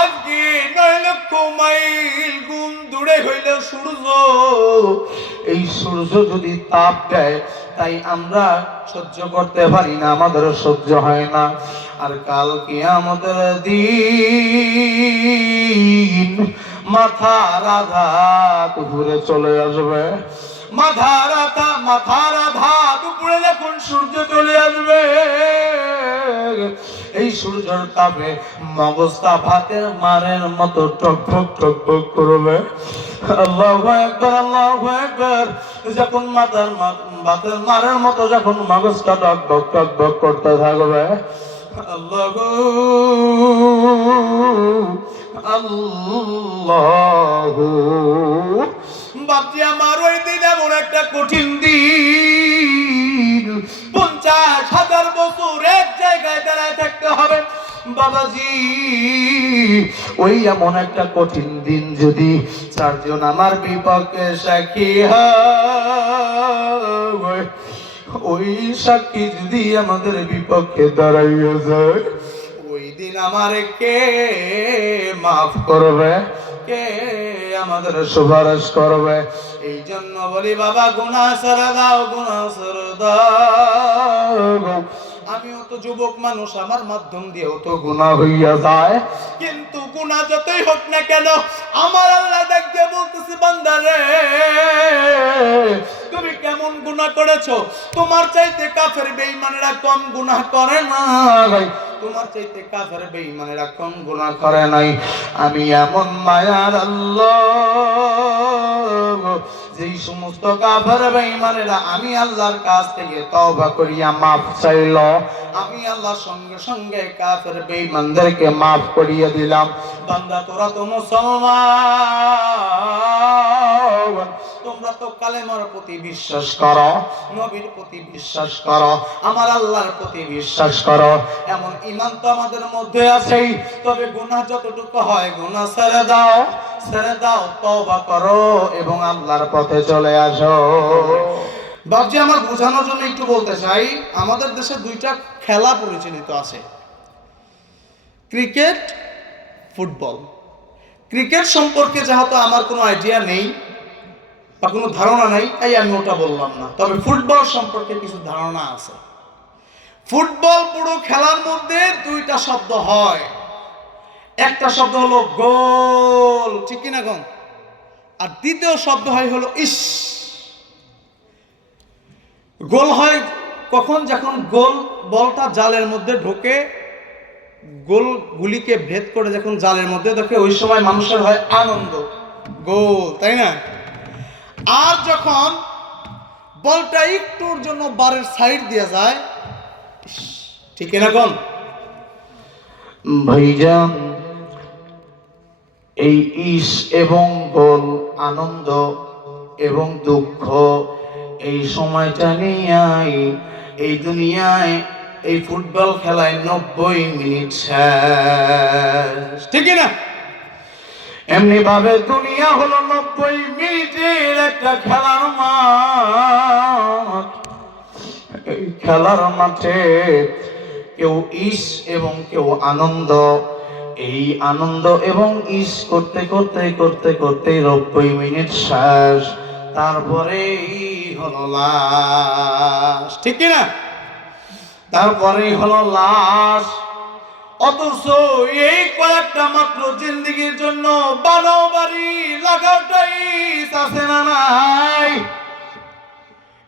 আজকে 9 লক্ষ মাইল গুণ দূরে হইল সূর্য, এই সূর্য যদি তাপ দেয় তাই আমরা সহ্য করতে পারি না, আমাদের সহ্য হয় না। আর কাল কিয়ামতের দিন মাথার আঘাত উপরে চলে আসবে, মাথার আঘাত উপরে যখন সূর্য চলে আসবে, এই সূর্যের তাপে মগজটা ভাতের মারের মতো টকবক টকবক করবে। আল্লাহু আকবার, আল্লাহু আকবার। যখন ভাতের মারের মতো যখন মগজটা টকবক টকবক করতে থাকবে, আল্লাহু আল্লাহু, বাপজি আমার ওই দিন এমন একটা কঠিন দিন, 50,000 বছর এক জায়গায় দাঁড়ায় থাকতে হবে বাবাজি। ওই এমন একটা কঠিন দিন যদি 4 জন আমার বিপক্ষে সাক্ষী হয়, ওই সাক্ষী যদি আমাদের বিপক্ষে দাঁড়াইয়া যায়, ওই দিন আমার কে মাফ করবে, কে আমাদের সুপারিশ করবে? এই জন্য বলি বাবা, গুনাহ ছেড়ে দাও, গুনাহ ছেড়ে দাও। আমিও তো যুবক মানুষ, আমার মাধ্যম দিয়েও তো গুনাহ হইয়া যায়, কিন্তু গুনাহ যতই হোক না কেন আমার আল্লাহ দেখে বলতেছে, বান্দারে তুমি কেমন গুনাহ করেছো? তোমার চাইতে কাফের বেঈমানেরা কম গুনাহ করে না, তোমার চাইতে কাফের বেঈমানেরা কম গুনাহ করে নাই। আমি এমন মায়ার আল্লাহ, যেই সমস্ত কাফের বেঈমানেরা আমি আল্লাহর কাছ থেকে তওবা করিয়া মাফ চাইল, আমি আল্লাহ সঙ্গে সঙ্গে কাফের বেঈমানদেরকে মাফ করিয়ে দিলাম। বান্দা তোরা তো মুসলমান, তোমরা তো কালেমার প্রতি বিশ্বাস করো, নবীর প্রতি বিশ্বাস করো, আমার আল্লাহর প্রতি বিশ্বাস করো, এমন ঈমান তো আমাদের মধ্যে আছেই। তবে গুনাহ যতটুকু হয় গুনাহ ছেড়ে দাও, ছেড়ে দাও, তওবা করো এবং আল্লাহর পথে চলে আসো। বাবজি আমার বোঝানোর জন্য একটু বলতে চাই, আমাদের দেশে 2টা খেলা পরিচালিত আছে, ক্রিকেট, ফুটবল। ক্রিকেট সম্পর্কে যেহেতু আমার কোনো আইডিয়া নেই বা কোনো ধারণা নাই, তাই আমি ওটা বললাম না। তবে ফুটবল সম্পর্কে কিছু ধারণা আছে। ফুটবল পুরো খেলার মধ্যে 2টা শব্দ হয়, একটা শব্দ হলো গোল, ঠিক কিনা গন? আর দ্বিতীয় শব্দ হয় হলো ইস। গোল হয় কখন? যখন গোল বলটা জালের মধ্যে ঢোকে, গোল গুলিকে ভেদ করে যখন জালের মধ্যে ঢোকে, ওই সময় মানুষের হয় আনন্দ, গোল, তাই না? আর যখন বলটা একটুর জন্য বারের সাইড দিয়ে যায়, ঠিক না কোন ভাইজান? এই ইস এবং গোল, আনন্দ এবং দুঃখ, এই সময়টা নিয়েই এই দুনিয়ায় এই ফুটবল খেলায় 90 মিনিট শেষ, ঠিক না? এমনি ভাবে দুনিয়া হলো 90 মিনিটের একটা খেলার মাঠ। এই খেলার মাঠে কেউ ইস এবং কেউ আনন্দ, এই আনন্দ এবং ইস করতে করতে করতে করতে 90 মিনিট শেষ, তারপরেই হলো লাশ, ঠিক না? তারপরেই হলো লাশ। অথচ এই কয়েকটা মাত্র জিন্দেগির জন্য বানাও বাড়ি লাগাটাই আছে না নাই?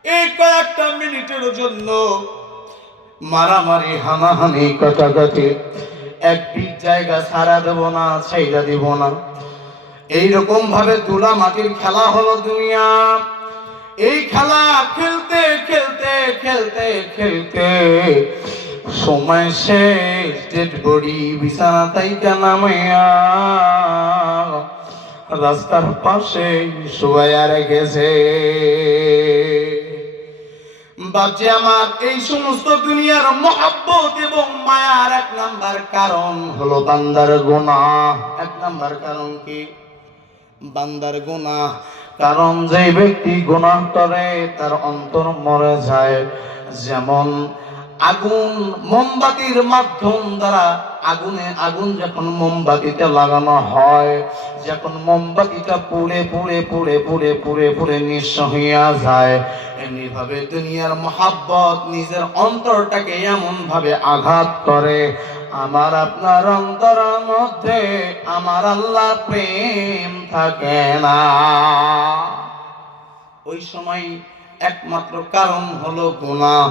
এই কয়েকটা মিনিটের জন্য মারামারি, হানাহানি, কাটাকাটি, একটি জায়গা ছাড়া দেব না, ছাইড়া দিব না, এইরকম ভাবে ধুলা মাটির খেলা হলো দুনিয়া। এই খেলা খেলতে খেলতে খেলতে খেলতে সময় শেষ, ডেড বডি বিছানা তাইকা নামাইয়া রাস্তার পাশে শুয়াইয়া রেখেছে। বাচ্চা আমার, এই সমস্ত দুনিয়ার মহব্বত এবং মায়ার 1 নাম্বার কারণ হলো বান্দার গুনাহ। 1 নাম্বার কারণ কি? বান্দার গুনাহ। কারণ যে ব্যক্তি গুনাহ করে তার অন্তর মরে যায়। যেমন আগুন মোমবাতির মাধ্যম দ্বারা আগুন যখন মোমবাতিতে লাগানো হয়, যখন মোমবাতিটা পুড়ে পুড়ে পুড়ে পুড়ে পুড়ে পুড়ে নিঃস্ব হইয়া যায়, এমনি ভাবে দুনিয়ার মহাব্বত নিজের অন্তরটাকে এমন ভাবে আঘাত করে, আমার আপনার অন্তরের মধ্যে আমার আল্লাহ প্রেম থাকে না। ওই সময় একমাত্র কারণ হলো গুনাহ।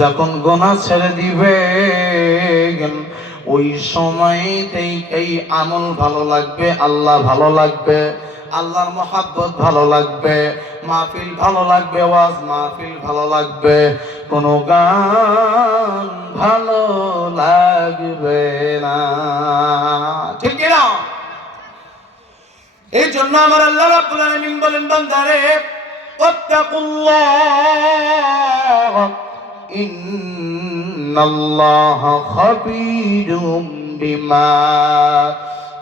যখন গুনাহ ছেড়ে দিবে ওই সময়তেই এই আমল ভালো লাগবে, আল্লাহ ভালো লাগবে, আল্লাহর মহাব্বত ভালো লাগবে, মাহফিল ভালো লাগবে, ওয়াজ মাহফিল ভালো লাগবে, কোন গান ভালো লাগবে না। ঠিক না? এই জন্য আমার আল্লাহ রাব্বুল আলামিন বলেন, বান্দারে ওয়াত্তাকুল্লাহ ইন্নাল্লাহা খাবীরুম বিমা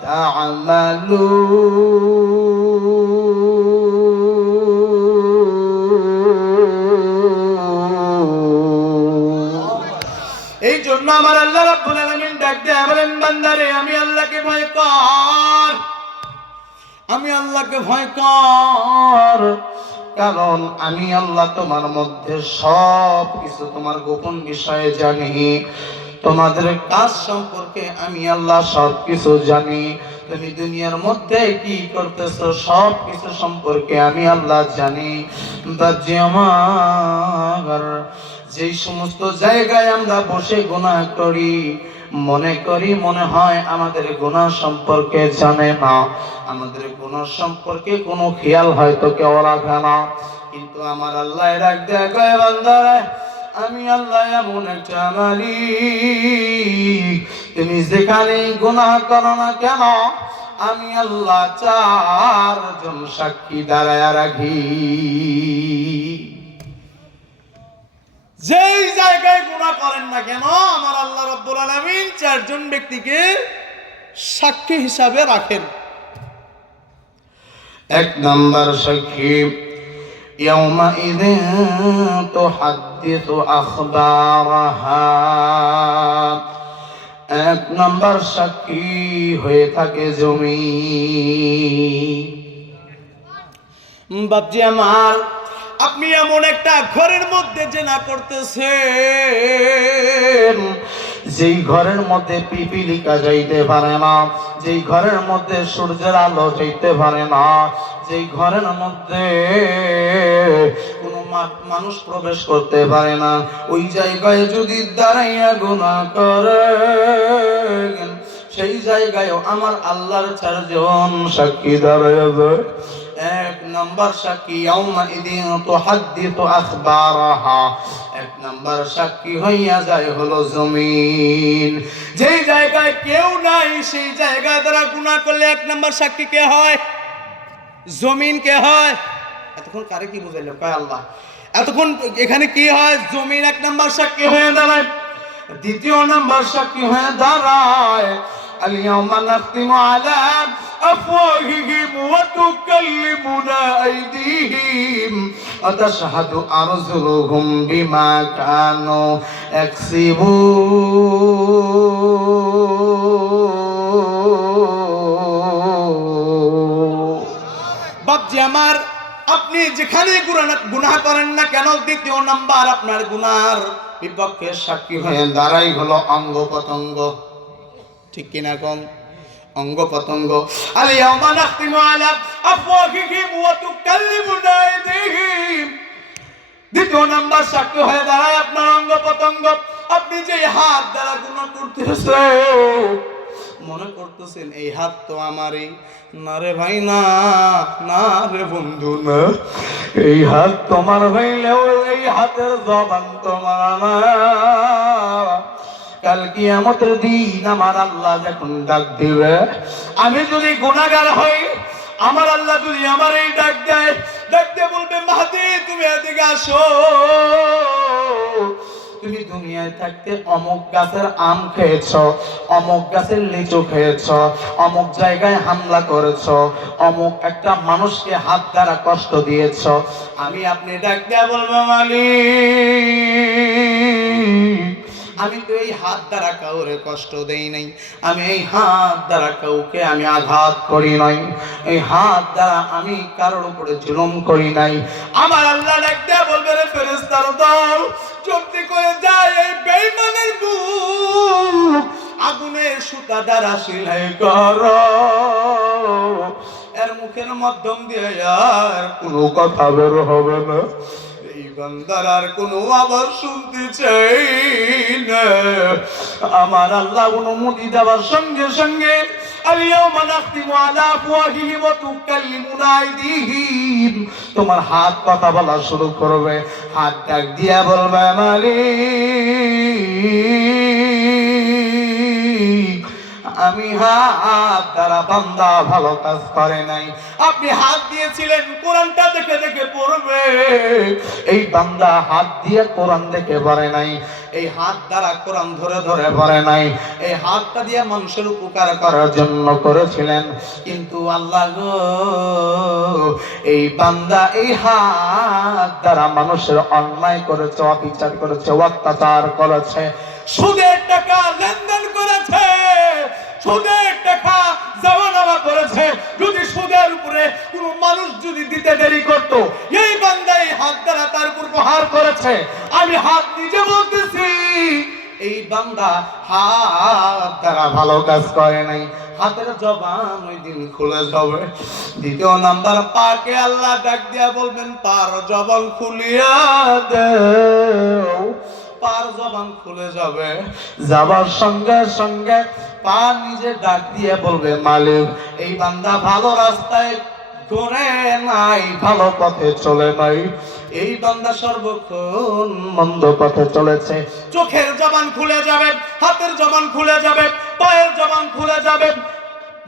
তা'মালুন। এই জন্য আমার আল্লাহ রাব্বুল আলামিন ডাক দেয়া বলেন, বান্দারে আমি আল্লাহকে ভয় কর, আমি আল্লাহকে ভয় কর, কারণ আমি আল্লাহ তোমার মধ্যে সব কিছু, তোমার গোপন বিষয়ে জানি, তোমাদের কাজ সম্পর্কে আমি আল্লাহ সব কিছু জানি, তুমি দুনিয়ার মধ্যে কি করতেছো সব কিছু সম্পর্কে আমি আল্লাহ জানি। বাজি আমার, যেই সমস্ত জায়গায় আমরা বসে গুনাহ করি, মনে করি মনে হয় আমাদের গুনাহ সম্পর্কে জানে না, আমাদের গুনাহ সম্পর্কে কোনো খেয়াল হয়তো কেউ রাখে না, কিন্তু আমার আল্লাহ ডাক দেয়া কয়, বান্দারা আমি আল্লাহ এমন একটা মালিক, তুমি যেখানে গুনাহ করো না কেন আমি আল্লাহ চারজন সাক্ষী দাঁড়ায়া রাখি। যেই জায়গায় গুনাহ করেন না কেন আমার আল্লাহ রাব্বুল আলামিন চারজন ব্যক্তিকে সাক্ষী হিসাবে রাখেন। এক নাম্বার সাক্ষী, ইয়াউমাইযিন তুহাদ্দিসু আখবারাহা, এক নাম্বার সাক্ষী হয়ে থাকে জমিন। বাপজি আমার, আপনি এমন একটা ঘরের মধ্যে জেনা করতেছেন, যেই ঘরের মধ্যে পিপিলিকা যাইতে পারে না, যেই ঘরের মধ্যে সূর্যের আলো যাইতে পারে না, যেই ঘরের মধ্যে কোনো মানুষ প্রবেশ করতে পারে না, ওই জায়গায় যদি দাঁড়াইয়া গুনাহ করে, সেই জায়গায়ও আমার আল্লাহর চারজন সাক্ষী দাঁড়াইয়া যায়। এক নাম্বার সাক্ষী, ইয়াউমাইযিন তুহাদ্দিসু আখবারাহা, এক নাম্বার সাক্ষী হইয়া যায় হলো জমিন। যেই জায়গায় কেউ নাই সেই জায়গায় তারা গুনাহ করলে এক নাম্বার সাক্ষী কে হয়? জমিন কে হয়? এতক্ষণ কারে কি বুঝাইলো? কয় আল্লাহ। এতক্ষণ এখানে কি হয়? জমিন এক নাম্বার সাক্ষী হয়ে দাঁড়ায়। দ্বিতীয় নাম্বার সাক্ষী হয়ে দাঁড়ায় আল-ইয়াওমা নাখতিমু আলা আফওয়াহিহিম ওয়া তুকাল্লিমুনা আইদিহিম ওয়া তাশহাদু আরজুলুহুম বিমা কানু ইয়াকসিবুন। বাপজি আমার, আপনি যেখানে গুনাহ করেন না কেন, দ্বিতীয় নাম্বার আপনার গুনার বিপক্ষে সাক্ষী হয়ে দাঁড়াই হলো অঙ্গ পতঙ্গ। ঠিক কিনা কম? অঙ্গ পতঙ্গ। আল-ইয়াওমা নাখতিমু আলা আফওয়াহিহিম ওয়া তুকাল্লিমুনা আইদিহিম, দ্বিতীয় নাম্বার সাক্ষী হয়ে দাঁড়ায় আপনার অঙ্গ পতঙ্গ। আপনি যে হাত দ্বারা গুনাহ করতেছেন, মনে করতেছেন এই হাত তো আমারই, না রে ভাই না, না রে বন্ধু না, এই হাত তোমার হইলেও এই হাতের জবান তোমার না। কাল কিয়ামতের দিন আমার আল্লাহ যখন ডাক দিবে, আমি যদি গুনাহগার হই, আমার আল্লাহ যদি আমার এই ডাক দেয়, ডাক দিয়ে বলবে, মাহদী তুমি এদিকে আসো, তুমি দুনিয়ায় থাকতে অমুক গাছের আম খেয়েছ, অমুক গাছের লিচু খেয়েছ, অমুক জায়গায় হামলা করেছ, অমুক একটা মানুষকে হাত দ্বারা কষ্ট দিয়েছ। আমি আপনি ডাক দেয়া বলবো, মালিক আমি তো এই হাত দ্বারা কাউরে কষ্ট দেই নাই, আমি এই হাত দ্বারা কাউকে আমি আঘাত করি নাই, এই হাত দ্বারা আমি কারোর উপরে জুলুম করি নাই। আমার আল্লাহ ডাকতে বলবে, রে ফেরেশতার দল, জলদি করে যায় এই বেঈমানের বুক আগুনের সুতা দ্বারা সেলাই করো। এর মুখের মাধ্যম দিয়ে আর কোনো কথা বের হবে না, এই বান্দার আর কোনো আওয়াজ শুনতে চাই না। আমার আল্লাহ অনুমতি দেওয়ার সঙ্গে সঙ্গে আল-ইয়াওমা নাখতিমু আলা আফওয়াহিহিম ওয়া তুকাল্লিমুনা আইদিহিম, তোমার হাত কথা বলা শুরু করবে। হাত ডাক দিয়া বলবে, মালিক, আমি হাত দ্বারা বান্দা ভালো কাজ করে নাই। আপনি হাত দিয়েছিলেন কোরআনটা দেখে দেখে পড়বে, এই বান্দা হাত দিয়ে কোরআন দেখে পড়ে নাই, এই হাত দ্বারা কোরআন ধরে ধরে পড়ে নাই, এই হাতটা দিয়ে মানুষের উপকার করার জন্য করেছিলেন। কিন্তু আল্লাহ গো, এই বান্দা এই হাত দ্বারা মানুষের অন্যায় করেছে, অবিচার করেছে, অত্যাচার করেছে, সুদের টাকা লেনদেন করেছে, সুদের টাকা যাওয়া নেওয়া করেছে। যদি সুদের উপরে কোন মানুষ যদি দিতে দেরি করত, এই বান্দা এই হাত দ্বারা তার উপর প্রহার করেছে। আমি হাত নিজে বলতেছি, এই বান্দা হাত দ্বারা ভালো কাজ করে নাই, হাতের জবান ওই দিন খুলে যাবে। দ্বিতীয় নাম্বার, পাকে আল্লাহ ডাক দিয়া বলবেন, পার জবান খুলিয়া দেও। পার জবান খুলে যাবে, যাবার সঙ্গে সঙ্গে পা নিজে ডাক দিয়ে বলবে, মালিক, এই বান্দা ভালো রাস্তায় ঘুরে নাই, ভালো পথে চলে নাই, এই বান্দা সর্বক্ষণ মন্দ পথে চলেছে। চোখের জবান খুলে যাবে, হাতের জবান খুলে যাবে, পায়ের জবান খুলে যাবে,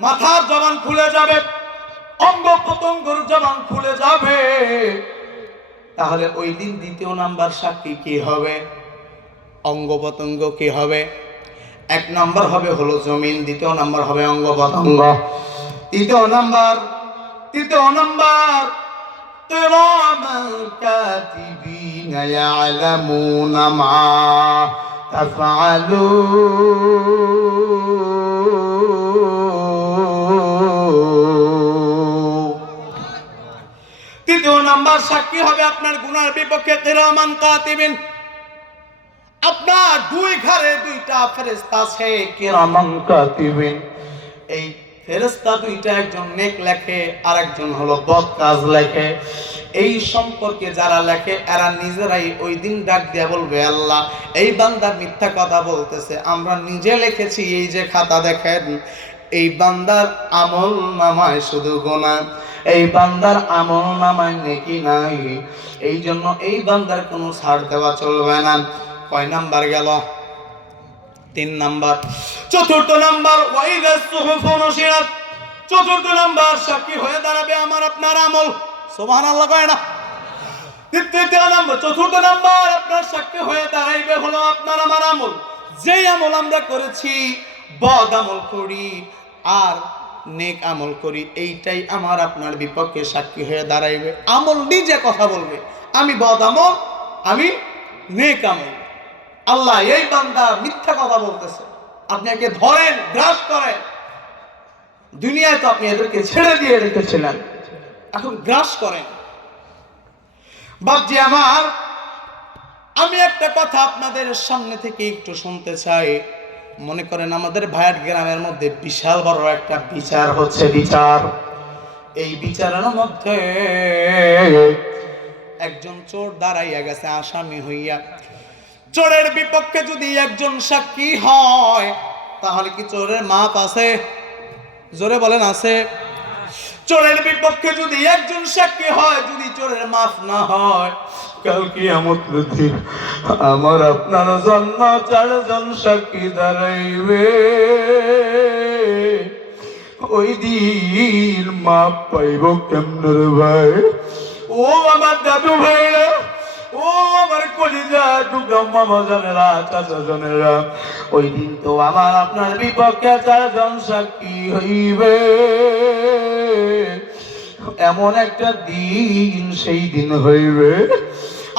মাথার জবান খুলে যাবে, অঙ্গ প্রত্যঙ্গের জবান খুলে যাবে। তাহলে ওই দিন দ্বিতীয় নাম্বার সাক্ষী কি হবে? অঙ্গ প্রত্যঙ্গ কি হবে? এক নাম্বার হবে হলো জমিন, দ্বিতীয় নাম্বার হবে অঙ্গ প্রত্যঙ্গ, তৃতীয় নাম্বার কিরামান কাতিবিনা ইয়ালামুনা মা তাফআলুন। তৃতীয় নাম্বার সাক্ষী হবে আপনার গুনার বিপক্ষে কিরামান কাতিবিন। আপনার দুই ঘরে দুইটা ফেরেশতা আছে, কিরামান কাতিবিন। এই ফেরেশতা দুইটা, একজন নেক লেখে আর একজন হলো বদ কাজ লেখে। এই সম্পর্কে যারা লেখে এরা নিজেরাই ওই দিন ডাক দিয়া বলবে, আল্লাহ, এই বান্দা মিথ্যা কথা বলতেছে, আমরা নিজে লিখেছি, এই যে খাতা দেখেন, এই বান্দার আমল নামায় শুধু গুনাহ, এই বান্দার আমল নামায় নেকি নাই, এই জন্য এই বান্দার কোনো ছাড় দেওয়া চলবে না। কয় নাম্বার গেল? 3 নাম্বার। চতুর্থ নাম্বার, ওয়াইদা সুহুফু নুশিরাত। চতুর্থ নাম্বার সাক্ষী হয়ে দাঁড়াবে আমার আপনার আমল। সুবহানাল্লাহ কয় না? তৃতীয় নাম্বার, চতুর্থ নাম্বার আপনার সাক্ষী হয়ে দাঁড়াইবে হলো আপনার আমার আমল। যেই আমল আমরা করেছি, বদ আমল করি আর নেক আমল করি, এইটাই আমার আপনার বিপক্ষে সাক্ষী হয়ে দাঁড়াইবে। আমল নিজে কথা বলবে, আমি বদ আমল, আমি নেক আমল। আল্লাহ, এই বান্দা মিথ্যা কথা বলতেছে, আপনি একে ধরেন, গ্রাস করেন। দুনিয়ায় তো আপনি এদেরকে ছেড়ে দিয়ে রেখেছিলেন, এখন গ্রাস করেন। বাপজি আমার, আমি একটা কথা আপনাদের সামনে থেকে একটু শুনতে চাই। মনে করেন আমাদের ভায়াট গ্রামের মধ্যে বিশাল বড় একটা বিচার হচ্ছে, বিচার। এই বিচারের মধ্যে একজন চোর দাঁড়াইয়া গেছে আসামি হইয়া। চোরের বিপক্ষে যদি একজন সাক্ষী হয়, তাহলে কি চোরের মাপ আছে? জোরে বলেন, আছে? চোরের বিপক্ষে যদি একজন সাক্ষী হয়, যদি চোরের মাপ না হয়, কাল কিয়ামতের দিন আমার আপনার জন্য 4 জন সাক্ষী দাঁড়াইবে। ওই দিন মাপ পাইব কেমনে রে ভাই? ও আমার দাদু ভাইরা, ও আমার কলিজা টুকরা মামা জানেরা, চাচা জানেরা, ওই দিন তো আমার আপনার বিপক্ষে 4 জন সাক্ষী হইবে। এমন একটা দিন, সেই দিন হইবে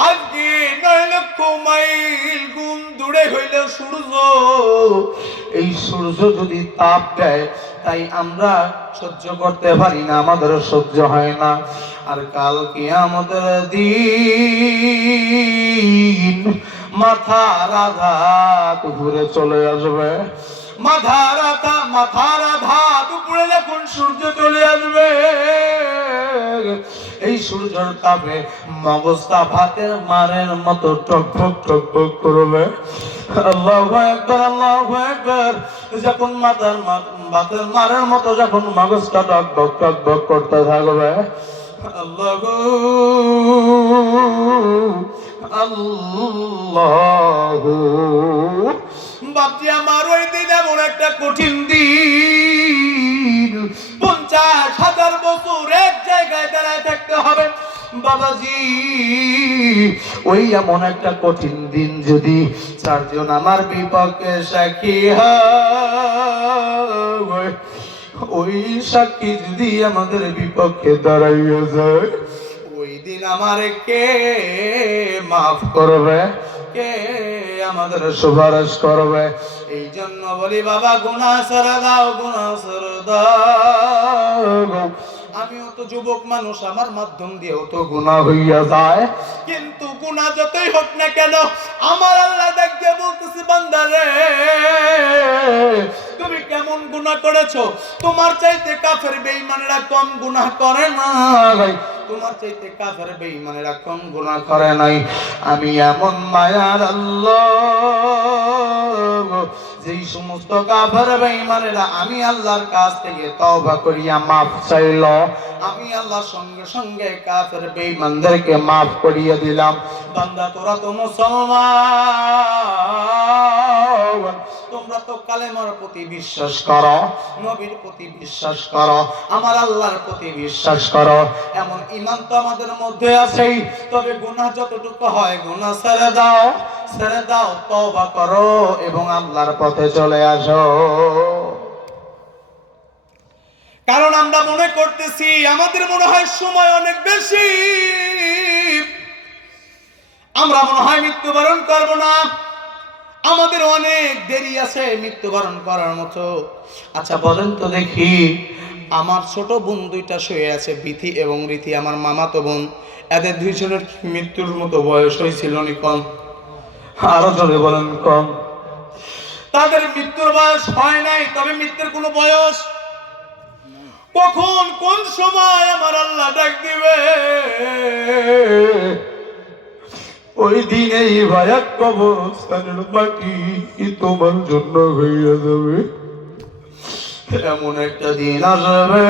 আজকে 9 লক্ষ মাইল গুণ দূরে হইল সূর্য, এই সূর্য যদি তাপ দেয় তাই আমরা সহ্য করতে পারি না, আমাদের সহ্য হয় না। আর কাল কিয়ামতের দিন মাথার আঘাত উপরে চলে আসবে, মাথার আঘাত উপরে যখন সূর্য চলে আসবে, এই সূর্যের তাপে মগজটা ভাতের মারের মতো টকবক টকবক করবে। আল্লাহু আকবার, আল্লাহু আকবার। যখন ভাতের মারের মতো যখন মগজটা টকবক টকবক করতে থাকবে, আল্লাহু আল্লাহু বাপজি আমার ওই দিন এমন একটা কঠিন দিন, 50,000 বছর এক জায়গায় দাঁড়ায় থাকতে হবে বাবাজি। ওই এমন একটা কঠিন দিন যদি চারজন আমার বিপক্ষে সাক্ষী হয়, ওই সাক্ষী যদি আমাদের বিপক্ষে দাঁড়াইয়া যায়, ওই দিন আমার কে মাফ করবে, কে আমাদের সুপারিশ করবে? এই জন্য বলি বাবা গুনাহ ছেড়ে দাও, গুনাহ ছেড়ে দাও। আমিও তো যুবক মানুষ, আমার মাধ্যম দিয়েও তো গুনাহ হইয়া যায়, কিন্তু গুনাহ যতই হোক না কেন আমার আল্লাহ দেখতে বলতেছে বান্দারে তুমি কেমন গুনাহ করেছো, তোমার চাইতে কাফের বেঈমানেরা কম গুনাহ করে না, তোমার চাইতে কাফের বেঈমানেরা কম গুনাহ করে নাই। আমি এমন মায়ার আল্লাহ, যেই সমস্ত কাফের বেঈমানেরা আমি আল্লাহর কাছ থেকে তওবা করিয়া মাফ চাইল, আমি আল্লাহ সঙ্গে সঙ্গে কাফের বেঈমানদেরকে মাফ করিয়ে দিলাম। বান্দা তোরা তো মুসলমান, তোমরা তো কালেমার প্রতি বিশ্বাস করো, নবীর প্রতি বিশ্বাস করো, আমার আল্লাহর প্রতি বিশ্বাস করো, এমন ঈমান তো আমাদের মধ্যে আছেই। তবে গুনাহ যতটুকু হয় গুনাহ ছেড়ে দাও, ছেড়ে দাও, তওবা করো এবং আল্লাহর পথে চলে আসো। কারণ আমরা মনে করতেছি, আমাদের মনে হয় সময় অনেক বেশি, আমরা মনে হয় মৃত্যুবরণ করব না, আমাদের অনেক দেরি আছে মৃত্যুবরণ করার মতো। আচ্ছা বলেন তো দেখি, আমার ছোট বোন দুইটা শুয়ে আছে, বিথি এবং রীতি, আমার মামাতো বোন, এদের দুইজনের মৃত্যুর মতো বয়স হয়েছিল নি কম? আরো জোরে বলেন কম। তাদের মৃত্যুর বয়স হয় নাই, তবে মৃত্যুর কোনো বয়স, কখন কোন সময় আমার আল্লাহ ডাক দিবে, ওই দিনেই ভায়াক কবরস্থানের মাটি তোমার জন্য হইয়া যাবে। এমন একটা দিন আসবে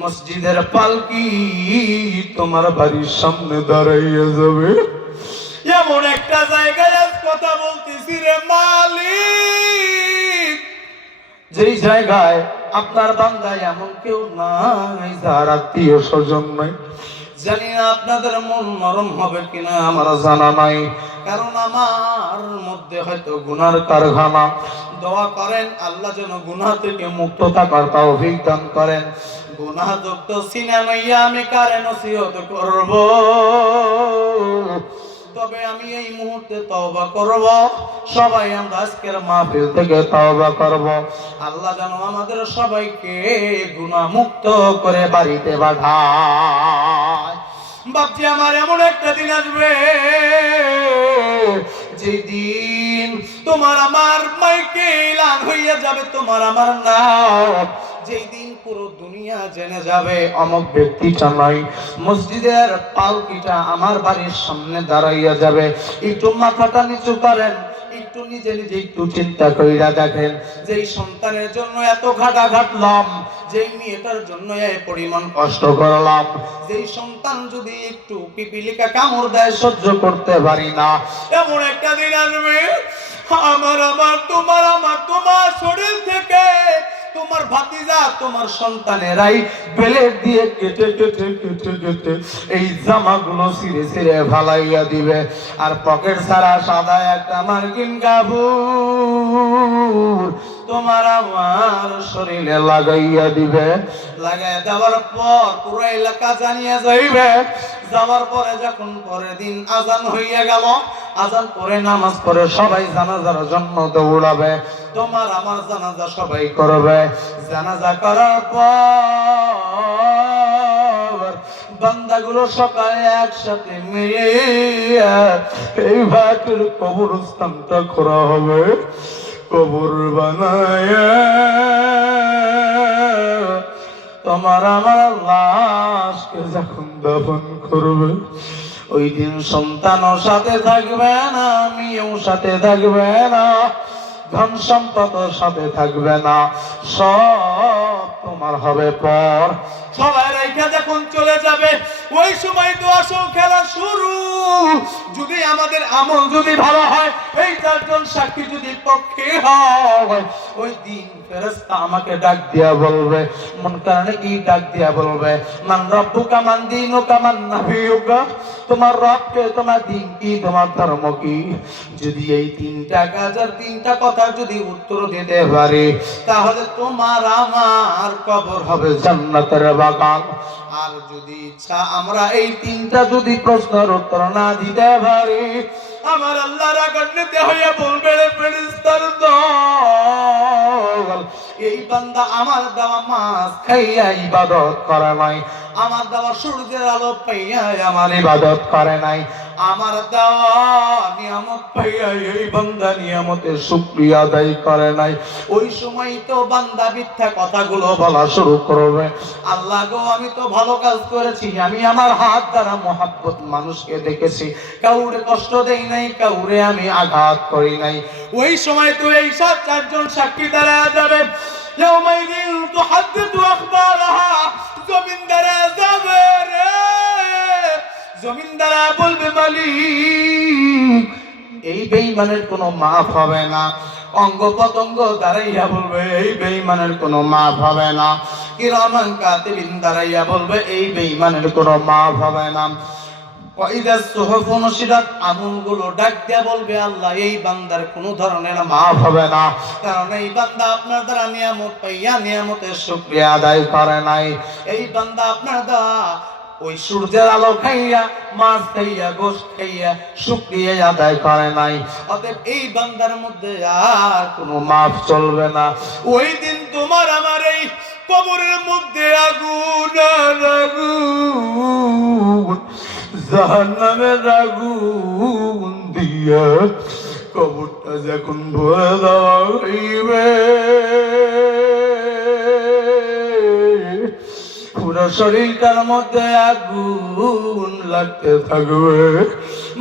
মসজিদের পালকি তোমার বাড়ির সামনে দাঁড়াইয়া যাবে। এমন একটা জায়গায় আজ কথা বলতেছি রে মালিক, যেই জায়গায় আপনার বান্দায় এমন কেউ নাই, যার আত্মীয় স্বজন নাই। জানি না আপনাদের মন নরম হবে কিনা আমার জানা নাই, কারণ আমার মধ্যে হয়তো গুনার কারখানা। দোয়া করেন আল্লাহ যেন গুনাহ থেকে মুক্ত থাকার তৌফিক দান করেন। গুনাহযুক্ত সিনা মাইয়া আমি কারে নসিহত করব, তবে আমি এই মুহূর্তে তওবা করব, সবাই আমরা আজকের মাহফিল থেকে তওবা করব। আল্লাহ যেন আমাদের সবাইকে গুনাহ মুক্ত করে বাড়িতে পাঠায়। বাপজি আমার এমন একটা দিন আসবে, যেদিন তোমার আমার মাইকে এলান হইয়া যাবে তোমার আমার নাম, যেই দিন পুরো দুনিয়া জেনে যাবে অমুক ব্যক্তিটা নাই, মসজিদের পালকিটা আমার বাড়ির সামনে দাঁড়াইয়া যাবে। একটু মাথাটা নিচু করেন, একটু নিজে নিজে একটু চিন্তা কইরা দেখেন, যেই সন্তানের জন্য এত ঘাটা ঘাটলাম, যেই মেয়েটার জন্য এই পরিমাণ কষ্ট করলাম, যেই সন্তান যদি একটু পিপিলিকা কামড় দেয় সহ্য করতে পারি না, এমন একটা দিন আসবে তোমার শরীর থেকে তোমার ভাতিজা তোমার সন্তানেরাই ব্লেড দিয়ে কেটে কেটে কেটে কেটে এই জামাগুলো ছিঁড়ে ছিঁড়ে ফালাইয়া দিবে। আর পকেট ছাড়া সাদা একটা মার্কিন কাপড় তোমার আমার শরীরে লাগাইয়া দিবে। লাগাইয়া দেওয়ার পর পুরো এলাকা জানিয়ে যাইবে। যাওয়ার পরে যখন পরের দিন আজান হইয়া গেল, আজান পরে নামাজ পড়ে সবাই জানাজার জন্য দৌড়াবে। তোমার আমার জানাজা সবাই করবে। জানাজা করার পর বান্দাগুলো সকালে একসাথে মিলে এই ভাটের কবরস্থানটা করা হবে। কবর বানায় তোমার আমার লাশকে যখন দাফন করবে, ওই দিন সন্তানও সাথে থাকবে না, মেয়েও সাথে থাকবে না, ধন সম্পদের সাথে থাকবে না, সব তোমার হবে পর। সবাই রেখা যখন চলে যাবে, ওই সময় তো আসল খেলা শুরু। যদি আমাদের আমল যদি ভালো হয়, এই চারজন সাক্ষী যদি পক্ষে হয়, ওই দিন ফেরেশতা আমাকে ডাক দিয়া বলবে, মন কারণে কি ডাক দিয়া বলবে, মান রব্বুকা মান দীনুকা মান নাবিয়ুকা, তোমার রবকে, তোমার দিন কি, তোমার ধর্ম কি। যদি এই তিনটা কাজের তিনটা কথা যদি উত্তর দিতে পারি, তাহলে তোমার আমার কবর হবে জান্নাতের বাগান। আর যদি ইচ্ছা আমরা এই তিনটা যদি প্রশ্নের উত্তর না দিতে পারি, আমার আল্লাহ রাগান্বিত হইয়া বলবে, ফেরেশতার দল, এই বান্দা আমার দেওয়া মাছ খাইয়া ইবাদত করে নাই, আমার দেওয়া সূর্যের আলো পাইয়া আমার ইবাদত করে নাই, আমার দেওয়া নিয়ামত পাইয়া এই বান্দা নিয়ামতের শুকরিয়া আদায় করে নাই। ওই সময় তো বান্দা মিথ্যা কথাগুলো বলা শুরু করবে, আল্লাহ গো আমি তো ভালো কাজ করেছি, আমি আমার হাত দ্বারা মহব্বত মানুষকে দেখেছি, কাউরে কষ্ট দেই নাই, কাউরে আমি আঘাত করি নাই। ওই সময় তো এই সব চারজন সাক্ষী দ্বারা যাবে। ইয়াউমাইদিন তুহাদ্দিসু আখবারাহা, জমিনদারা যাবে রে, জমিনদারা বলবে মালিক এই বেঈমানের কোনো মাফ হবে না। অঙ্গ পতঙ্গ দাঁড়াইয়া বলবে এই বেঈমানের কোনো মাফ হবে না। কিরামান কাতিবিন দাঁড়াইয়া বলবে এই বেঈমানের কোনো মাফ হবে না। ওয়াইদা সুহুফ নুশিরাত, আমলগুলো ডাক দিয়া বলবে আল্লাহ এই বান্দার কোনো ধরনের মাফ হবে না, কারণ এই বান্দা আপনার দ্বারা নিয়ামত পাইয়া নিয়ামতের শুকরিয়া আদায় করে নাই। এই বান্দা আপনার দ্বারা ওই সূর্যের আলো খাইয়া, মাছ খাইয়া, গোশত খাইয়া শুকরিয়া আদায় করে নাই। অতএব এই বান্দার মধ্যে আর কোনো মাফ চলবে না। ওই দিন তোমার আমার এই কবরের মধ্যে আগুন আর আগুন, জাহান্নামের আগুন দিয়া কবরটা যখন ভরে দেওয়া হইবে, পুরো শরীরটার মধ্যে আগুন লাগতে থাকবে।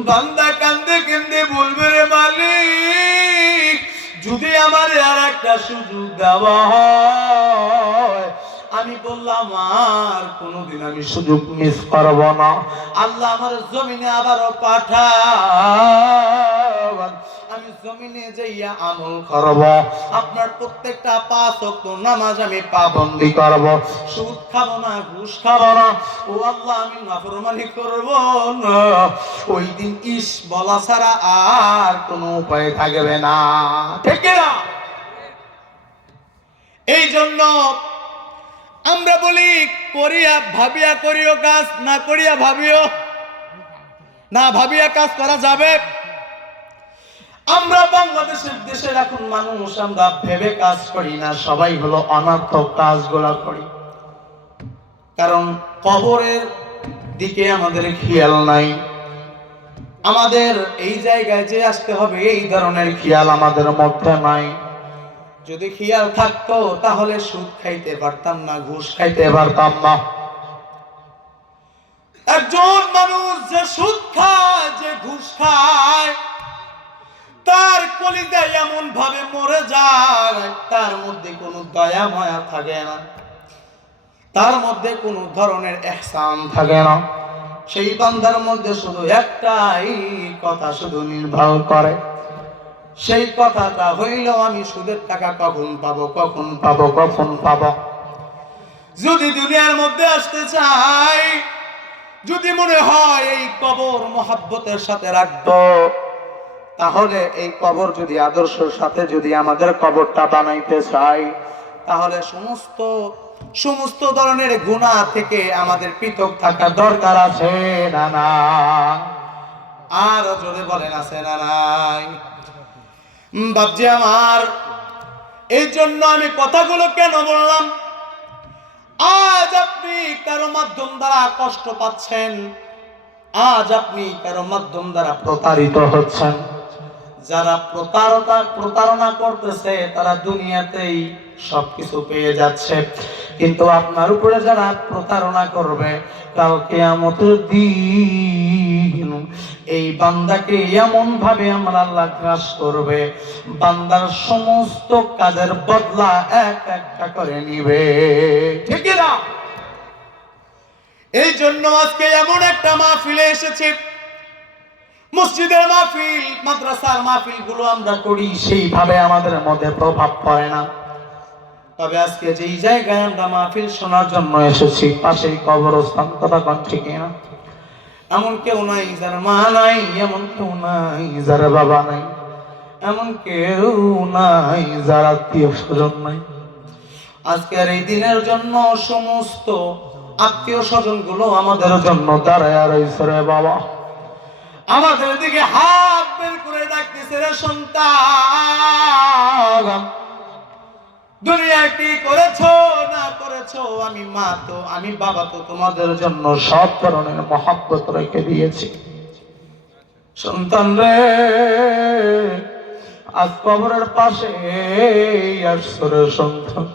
বান্দা কান্দে কান্দে বলবে রে মালিক যদি আমার আর একটা সুযোগ দেওয়া হয়, আমি বললাম আর কোনোদিন আমি সুযোগ মিস করব না। আল্লাহ আমার জমিনে আবারও পাঠান, আমি জমিনে যাইয়া আমল করব, আপনার প্রত্যেকটা 5 ওয়াক্ত নামাজ আমি পাবন্দি করব, সুদ খাব না, ঘুষ খাব না, ও আল্লাহ আমি নাফরমানি করব না। ওই দিন ইস বলা ছাড়া আর কোনো উপায় থাকবে না, ঠিক না? এই জন্য আমরা বলি করিয়া ভাবিয়া করিও কাজ, না করিয়া ভাবিও না, ভাবিয়া কাজ করা যাবে। আমরা বাংলাদেশের দেশের এখন মানুষ আমরা ভেবে কাজ করি না, সবাই হলো অনর্থক কাজগুলো করি, কারণ কবরের দিকে আমাদের খেয়াল নাই। আমাদের এই জায়গায় যে আসতে হবে এই ধরনের খেয়াল আমাদের মধ্যে নাই। যদি খেয়াল থাকতো তাহলে সুদ খাইতে পারতাম না, ঘুষ খাইতে পারতাম না। একজন মানুষ যে সুদ খায়, যে ঘুষ খায়, তার কলিজায় এমন ভাবে মরে যায়, তার মধ্যে কোনো দয়া মায়া থাকে না, তার মধ্যে কোনো ধরনের ইহসান থাকে না। সেই বান্দার মধ্যে শুধু একটাই কথা শুধু নির্ভর করে, সেই কথাটা হইল আমি সুদের টাকা কখন পাবো, কখন পাবো, কখন পাবো। যদি দুনিয়ার মধ্যে আসতে চাই, যদি মনে হয় এই কবর মহাব্বতের সাথে রাখবো, তাহলে এই কবর যদি আদর্শের সাথে যদি আমাদের কবরটা বানাইতে চাই, তাহলে সমস্ত ধরনের গুনাহ থেকে আমাদের পৃথক থাকা দরকার আছে না না? আর যদি বলেন আছে না নাই? বাপজি আমার, এই জন্য আমি কথাগুলো কেন বললাম? আজ আপনি কারো মাধ্যম দ্বারা কষ্ট পাচ্ছেন, আজ আপনি কারো মাধ্যম দ্বারা প্রতারিত হচ্ছেন। যারা প্রতারণা করতেছে তারা দুনিয়াতেই সবকিছু পেয়ে যাচ্ছে, কিন্তু আপনার উপরে যারা প্রতারণা করবে, কাল কিয়ামতের দিন এই বান্দাকে এমন ভাবে আমরা আল্লাহ গ্রাস করবে, বান্দার সমস্ত কাজের বদলা এক একটা করে নিবে, ঠিক না? এই জন্য আজকে এমন একটা মাহফিলে এসেছি, মসজিদের মাহফিল, মাদ্রাসার মাহফিল গুলো আমরা করি, সেইভাবে আমাদের মধ্যে প্রভাব পড়ে না। তবে আজকে যেই জায়গায় আমরা মাহফিল শোনার জন্য এসেছি, পাশেই কবরস্থান, কথা কোন ঠিক না? এমন কেউ নাই যার মা নাই, এমন কেউ নাই যার বাবা নাই, এমন কেউ নাই যার আত্মীয় স্বজন নাই। আজকের এই দিনের জন্য সমস্ত আত্মীয় স্বজন গুলো আমাদের জন্য দাঁড়ায় রয়েছে রে বাবা, আমাদের দিকে হাত বের করে ডাকতেছে, রে সন্তান, দুনিয়ায় কি করেছো না করেছো, আমি মা তো, আমি বাবা তো তোমাদের জন্য সব ধরনের মহব্বত রেখে দিয়েছি। সন্তান রে, আজ কবরের পাশে আসছো রে সন্তান,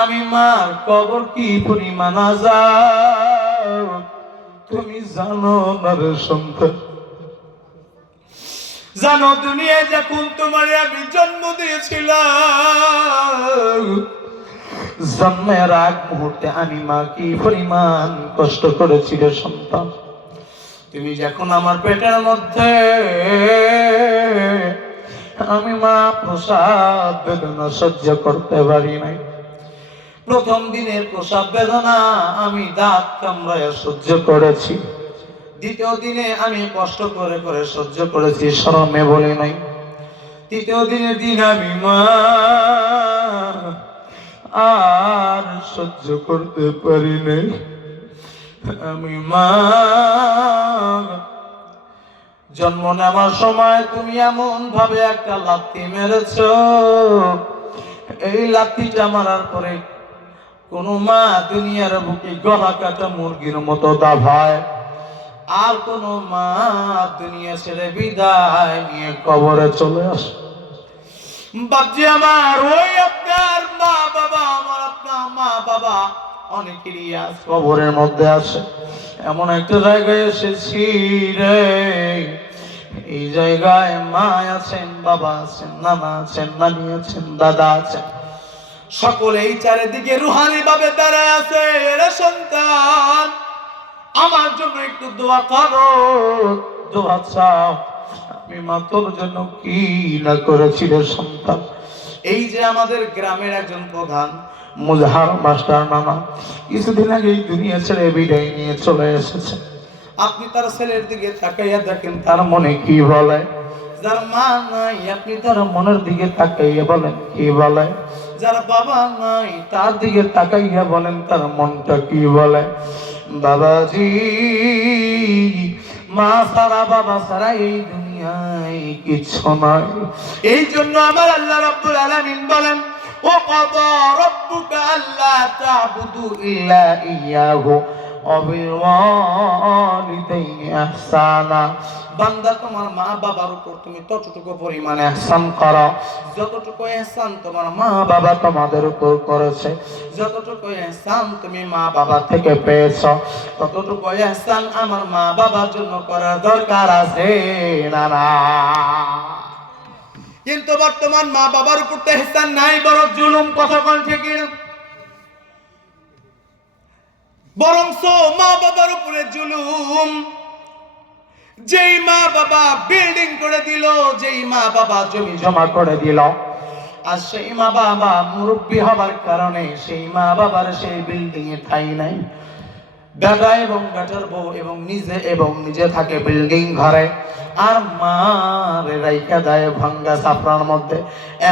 আমি মার কবর কি পরিমাণ আযাব তুমি জানো না রে সন্তান। জানো, দুনিয়ায় যখন তোমার আমি জন্ম দিয়েছিলাম, জন্মের আগ মুহূর্তে আমি মা কি পরিমাণ কষ্ট করেছি রে সন্তান। তুমি যখন আমার পেটের মধ্যে, আমি মা প্রসব বেদনা সহ্য করতে পারি নাই। প্রথম দিনের প্রসব বেদনা আমি দাঁত কামড়ায় সহ্য করেছি, দ্বিতীয় দিনে আমি কষ্ট করে করে সহ্য করেছি, শরমে বলি নাই। তৃতীয় দিনের দিন আমি মা আর সহ্য করতে পারি নাই, আমি মা জন্ম নেওয়ার সময় তুমি এমন ভাবে একটা লাথি মেরেছ, এই লাথিটা মারার পরে কোন মা দুনিয়ার বুকে গলা কাটা মুরগির মতো দাভায়, আর কোন মা দুনিয়া ছেড়ে বিদায় নিয়ে কবরে চলে আসে। বাপজি আমার, ওই আপনার মা বাবা, আমার আপনার মা বাবা অনেকেরই আজ কবরের মধ্যে আছে। এমন একটা জায়গায় এসেছি রে, এই জায়গায় মা আছেন, বাবা আছেন, নানা আছেন, নানি আছেন, দাদা আছেন, সকলেই চারিদিকে রুহানি ভাবে দাঁড়ায় আছে। রে সন্তান, আমার জন্য একটু দোয়া করো, দোয়া চাও। আমি মা তোর জন্য কি না করেছি রে সন্তান। এই যে আমাদের গ্রামের একজন প্রধান মুজাহার মাস্টার নানা কিছুদিন আগে এই দুনিয়া ছেড়ে বিদায় নিয়ে চলে এসেছে। আপনি তার ছেলের দিকে তাকাইয়া দেখেন, তার মনে কি বলে। যার মা নাই, আপনি তার মনের দিকে তাকাইয়া বলেন কি বলে। যার বাবা নাই, তার দিকে তাকাইয়া বলেন তার মনটা কি বলে। বাবাজি, মা ছাড়া বাবা ছাড়া এই দুনিয়ায় কিছু নয়। এই জন্য আমার আল্লাহ রাব্বুল আলামিন বলেন, ও ক্বাদা রাব্বুকা আল্লা তা'বুদু ইল্লা ইয়্যাহু ওয়া বিল ওয়ালিদাইনি ইহসানা। বান্দা, তোমার মা বাবার উপর তুমি ততটুকু পরিমাণে ইহসান করো যতটুকু ইহসান তোমার মা বাবা তোমাদের উপর করেছে। যতটুকু ইহসান তুমি মা বাবা থেকে পেয়েছো, ততটুকু ইহসান আমার মা বাবার জন্য করার দরকার আছে না না? কিন্তু বর্তমান মা বাবার উপর তো ইহসান নাই, বরং জুলুম। কথা কোন ঠিক না? বরংস মা বাবার উপরে জুলুম। যেই মা বাবা বিল্ডিং করে দিল, যেই মা বাবা জমি জমা করে দিল, আর সেই মা বাবা মুরব্বী হবার কারণে সেই মা বাবার সেই বিল্ডিং এ ঠাঁই নাই। বেটা এবং বেটার বউ এবং নিজে থাকে বিল্ডিং ঘরে, আর মারে রাইখা দেয় ভাঙ্গা ছাপড়ার মধ্যে।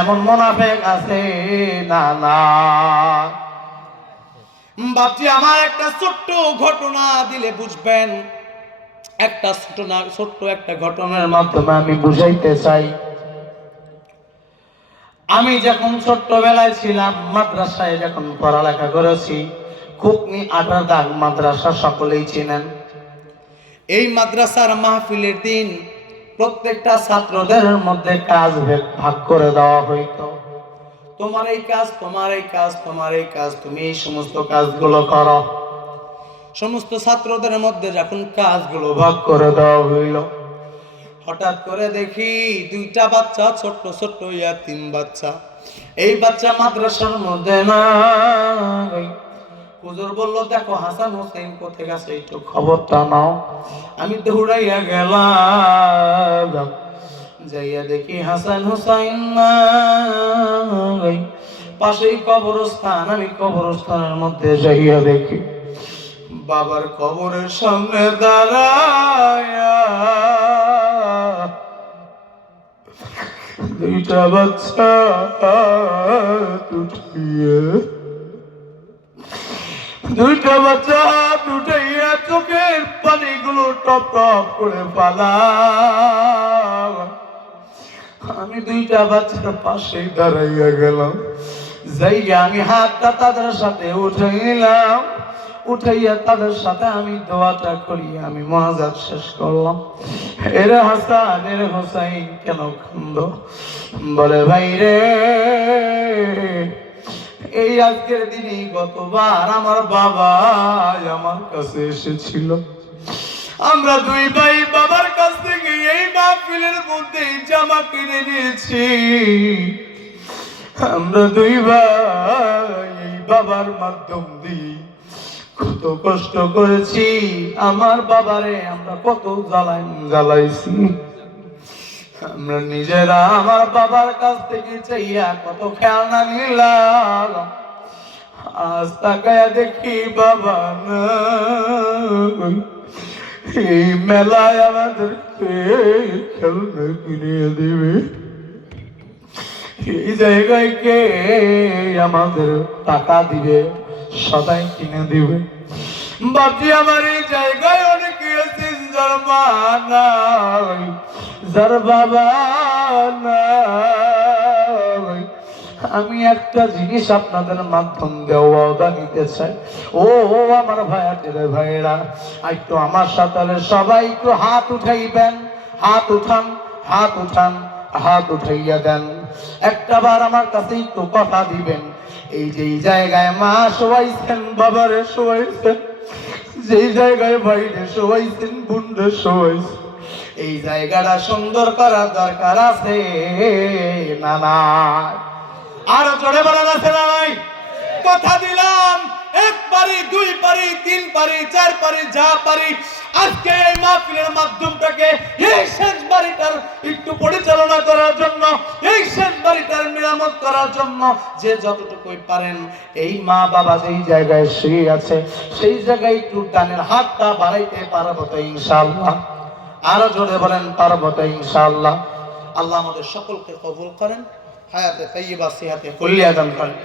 এমন মুনাফিক আছে না? না বাপজি, আমার একটা ছোট্ট ঘটনা দিলে বুঝবেন। একটা ছোট্ট একটা ঘটনার মাধ্যমে আমি বুঝাইতে চাই। আমি যখন ছোট্টবেলায় ছিলাম, মাদ্রাসায় যখন পড়ালেখা করেছি, খুকনি আটার দাগ মাদ্রাসা সকলেই চিনেন। এই মাদ্রাসার মাহফিলের দিন প্রত্যেকটা ছাত্রদের মধ্যে কাজ ভাগ করে দেওয়া হইতো। তোমার এই কাজ, তোমার এই কাজ, তোমার এই কাজ, তুমি এই সমস্ত কাজগুলো করো। সমস্ত ছাত্রদের মধ্যে যখন কাজগুলো ভাগ করে দেওয়া হইল, হঠাৎ করে দেখি দুইটা বাচ্চা, ছোট্ট ছোট্ট ইয়াতিম বাচ্চা। এই বাচ্চা মাদ্রাসার মধ্যে নাই। হুজুর বলল, দেখো হাসান হোসেন কোথায় গেছে, একটু খবরটা নাও। আমি দৌড়াইয়া গেলাম, যাইয়া দেখি হাসান হোসেন নাই। পাশেই কবরস্থান, আমি কবরস্থানের মধ্যে যাইয়া দেখি বাবার কবরের সামনে দাঁড়ায়া দুইটা বাচ্চা হাত উঠাইয়া চোখের পানিগুলো টপ টপ করে পালা। আমি দুইটা বাচ্চার পাশে দাঁড়াইয়া গেলাম, যাইয়া আমি হাতটা তাদের সাথে উঠাইলাম। উঠাইয়া তাদের সাথে আমি দোয়াটা করি, আমি মোনাজাত শেষ করলাম। এরে হাসান, এরে হোসাইন কেন কান্দ? বলে, ভাই রে, এই আজকের দিনে গতবার আমার বাবা আমার কাছে এসেছিল। আমরা দুই ভাই বাবার কাছ থেকে এই মাহফিলের মধ্যে জামা কিনে নিয়েছি। আমরা দুই ভাই এই বাবার মাধ্যম দিয়ে কত কষ্ট করেছি। আমার বাবারে আমরা কত জ্বালাইছি। আমরা নিজেরা আমার বাবার কাছ থেকে চাইয়া কত খেলনা নিলাম। আজ তাকায়া দেখি বাবা নাই। এই মেলায় আমাদেরকে খেলনা কিনে দিবে, এই জায়গায় কে আমাদের টাকা দিবে, সদাই কিনে দিবে। বাপজি, আমার এই জায়গায় অনেকে আছেন যার মা নাই, যার বাবা নাই। আমি একটা জিনিস আপনাদের মাধ্যম দেওয়া নিতে চাই। ও আমার ভাইয়েরা, একটু আমার সাথে সবাই একটু হাত উঠাইবেন। হাত উঠান, হাত উঠান, হাত উঠাইয়া দেন। একটা বার আমার কাছে একটু কথা দিবেন। এই যে জায়গায় মা শোয়াইছেন, বাবারে শোয়াইছেন, যেই জায়গায় ভাইরে শোয়াইছেন, বোনরে শোয়াইছেন, এই জায়গাটা সুন্দর করার দরকার আছে না? নাই? আরো জোরে বলার আছে না? নাই? কথা দিলাম, এক পারি, দুই পারি, তিন পারি, চার পারি, যা পারি, আজকে এই মাহফিলের মাধ্যমটাকে এই শেষ বাড়িটার একটু পরিচালনা করার জন্য, এই শেষ বাড়িটার মেরামত করার জন্য যে যতটুকুই পারেন, এই মা বাবা যেই জায়গায় শুয়ে আছে সেই জায়গায় একটু ডানের হাতটা বাড়াইতে পারবো তো ইনশাআল্লাহ? আরো জোরে বলেন, পারবো তো ইনশাআল্লাহ? আল্লাহ আমাদের সকলকে কবুল করেন, হায়াতে তাইয়্যিবা সিহাতে কুল্লিয়া দান করেন।